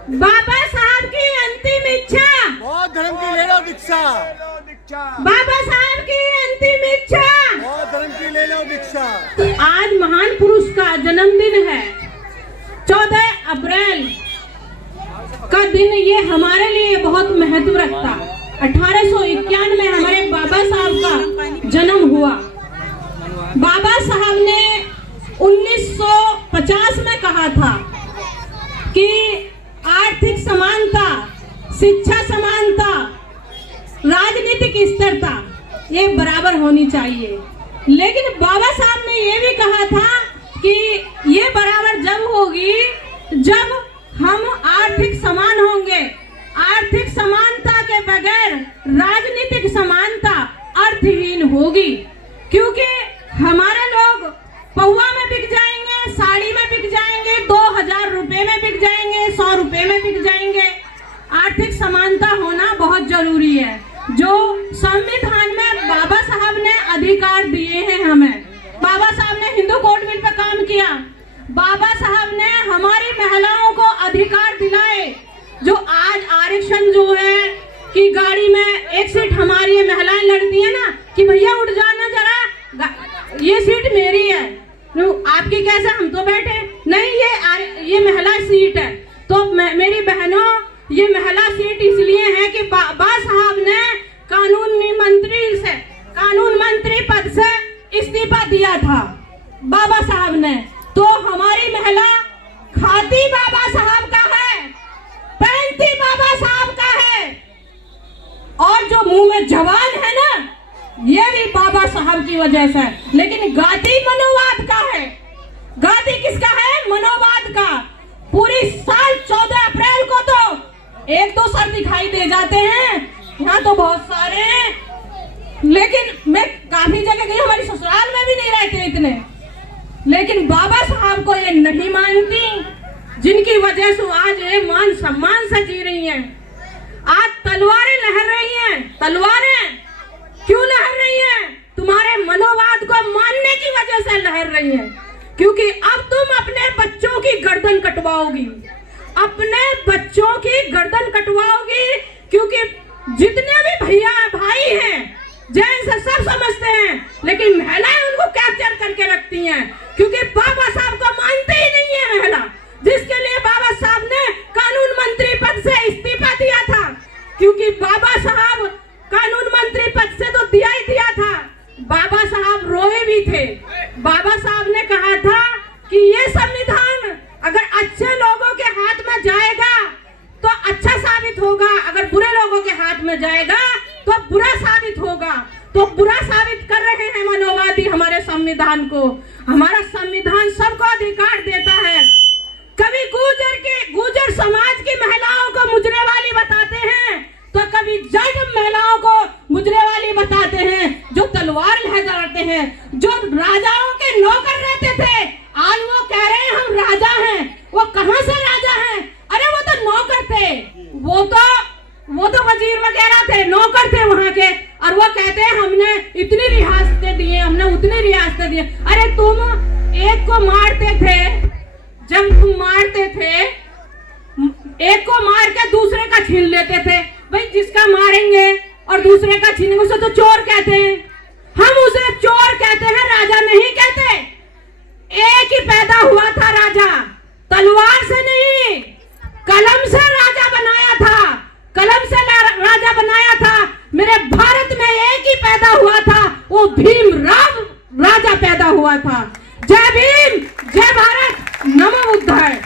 बाबा साहब की अंतिम इच्छा, बौद्ध धर्म की ले लो दीक्षा। बाबा साहब की अंतिम इच्छा, बौद्ध धर्म की ले लो दीक्षा। आज महान पुरुष का जन्मदिन है 14 अप्रैल का दिन। ये हमारे लिए बहुत महत्व रखता। 1851 में हमारे बाबा साहब का जन्म हुआ। बाबा साहब ने 1950 में कहा था कि आर्थिक समानता, शिक्षा समानता, राजनीतिक स्थिरता ये बराबर होनी चाहिए। लेकिन बाबा साहब ने ये भी कहा था कि ये बराबर जब होगी जब हम आर्थिक समान होंगे। आर्थिक समानता के बगैर राजनीतिक समानता अर्थहीन होगी, क्योंकि हमारे लोग पौवा में बिक जाएंगे, साड़ी में बिक जाएंगे, 2000 रुपए में बिक जाएंगे, 100 रुपए में बिक जाएंगे। आर्थिक समानता होना बहुत जरूरी है, जो संविधान में बाबा साहब ने अधिकार दिए हैं हमें। बाबा साहब ने हिंदू कोड बिल पर काम किया। बाबा साहब ने हमारी महिलाओं को अधिकार दिलाए। जो आज आरक्षण जो है कि गाड़ी में एक सीट हमारी महिलाएं लड़ती है ना कि भैया उठ जाना जरा, ये सीट मेरी है, आपकी कैसे, हम तो बैठे नहीं, ये महिला सीट है। तो मेरी बहनों, ये महिला सीट इसलिए है कि बाबा साहब ने कानून मंत्री पद से इस्तीफा दिया था बाबा साहब ने। तो हमारी महिला खाती बाबा साहब का है, पहनती बाबा साहब का है, और जो मुंह में जवान है ना ये भी बाबा साहब की वजह से। लेकिन गाती मनोवाद का है। गाती किसका है? मनोवाद का। पूरी साल 14 अप्रैल को तो एक दो सर दिखाई दे जाते हैं, यहाँ तो बहुत सारे हैं, लेकिन मैं काफी जगह गई, हमारी ससुराल में भी नहीं रहते इतने। लेकिन बाबा साहब को ये नहीं मानती, जिनकी वजह से आज ये मान सम्मान से जी रही हैं। आज तलवारें लहर रही हैं। तलवारें क्यों लहर रही हैं? तुम्हारे मनोवाद को मानने की वजह से लहर रही हैं, क्योंकि अब तुम अपने बच्चों की गर्दन कटवाओगी, अपने बच्चों की गर्दन कटवाओगी, क्योंकि जितने भी भैया भाई हैं जैन से सब समझते हैं, लेकिन महिलाएं उनको कैप्चर करके रखती हैं, क्योंकि बाबा साहब को मानते ही नहीं है महिला, जिसके लिए बाबा साहब ने कानून मंत्री पद से इस्तीफा दिया था। क्योंकि बाबा साहब कानून मंत्री पद से तो दिया ही दिया था, बाबा साहब रोए भी थे। बाबा साहब ने कहा था कि ये संविधान अगर अच्छे लोगों के हाथ में जाएगा तो अच्छा साबित होगा, अगर बुरे लोगों के हाथ में जाएगा तो बुरा साबित होगा। तो बुरा साबित कर रहे हैं मनोवादी हमारे संविधान को। हमारा संविधान सबको अधिकार देता है। कभी गुर्जर समाज की महिलाओं को मुजरे वाली बताते हैं, तो कभी जट महिलाओं को मुजरे वाली बताते हैं, जो तलवार लहराते हैं, जो राजाओं के नौकर रहते थे, आज वो कह रहे हैं हम राजा हैं। वो कहां से राजा हैं? अरे वो तो नौकर थे, वो तो वजीर वगैरह थे, नौकर थे वहां के, और वो कहते हैं हमने इतनी रियासतें दी, हमने उतनी रियासतें दी। अरे तुम एक को मारते थे, जब तुम मारते थे एक को मार के दूसरे का छीन लेते थे। भाई जिसका मारेंगे और दूसरे का छीनेंगे उसे तो चोर कहते हैं। हम उसे चोर कहते हैं, राजा नहीं कहते। एक ही पैदा हुआ था राजा, तलवार से नहीं, कलम से राजा बनाया था, कलम से राजा बनाया था। मेरे भारत में एक ही पैदा हुआ था, वो भीमराव राजा पैदा हुआ था। जय भीम, जय भारत, नमो बुद्धाय।